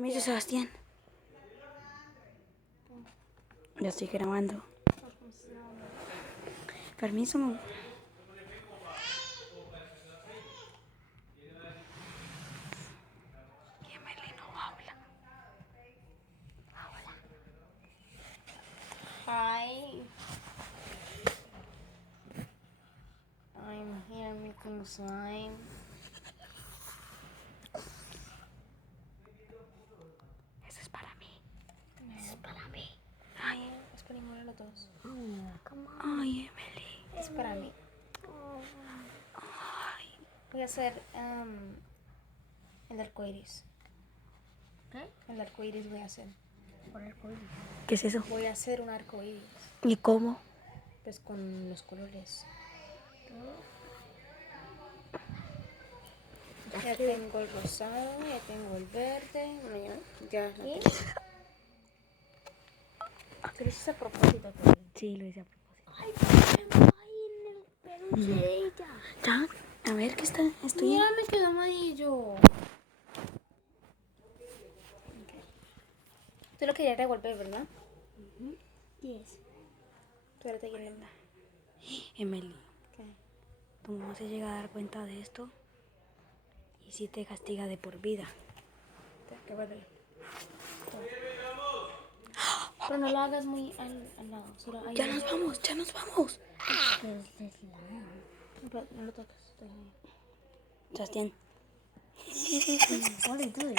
Permiso, Sebastián. Ya estoy grabando. Permiso. Y Emily no habla. Hi. I'm here making slime. Eso es para mí. Eso es para mí. Ay, Es para ninguno de los dos. ay, Emily. Es para mí. Ay. Voy a hacer el arco iris. ¿Qué? El arco iris voy a hacer. Por el cuello. ¿Qué es eso? Voy a hacer un arco iris. ¿Y cómo? Pues con los colores. Ya tengo el rosado, ya tengo el verde. Bueno, ya la tengo. Pero eso es a propósito, Tori. Sí, lo hice a propósito. Ay, pero ahí en el peluche de ella. Ya, a ver qué está. Estoy. Mira, me quedó amarillo. Tú lo querías revolver, ¿verdad? Yes. Tú ahora te quieres. Emily, ¿Qué? tu mamá se llega a dar cuenta de esto y si te castiga de por vida. ¿Qué va a ver? Pero no lo hagas muy al lado. Solo ahí. Ya nos vamos, ya nos vamos. No lo toques. Sebastián. What are you doing?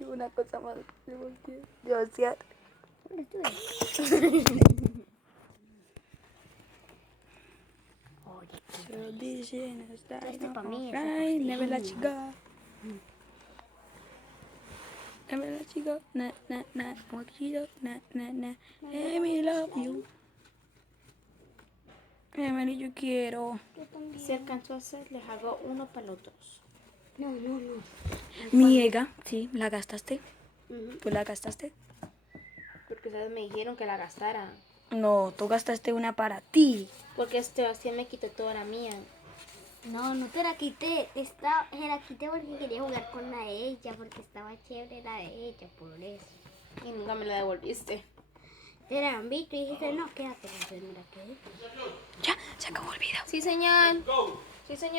Y una cosa más. Sebastián. What are you doing? So this is pa' mí, Ay, never la chica. Never la chica. Na, na, na. Mochito. Na, na, na. Emily, love you. Emily, yo quiero. Si alcanzo a hacer, les hago uno para los dos. No. Miega, sí, la gastaste. Ujú. ¿Tú la gastaste? Porque ustedes me dijeron que la gastara. No, tú gastaste una para ti. Porque Sebastián me quitó toda la mía. No te la quité. Se la quité porque quería jugar con la de ella, porque estaba chévere la de ella, por eso. Y nunca me la devolviste. Te la han visto y dijiste, no, quédate, entonces me la quedé. Ya, se acabó el video. Sí, señor. Sí, señor.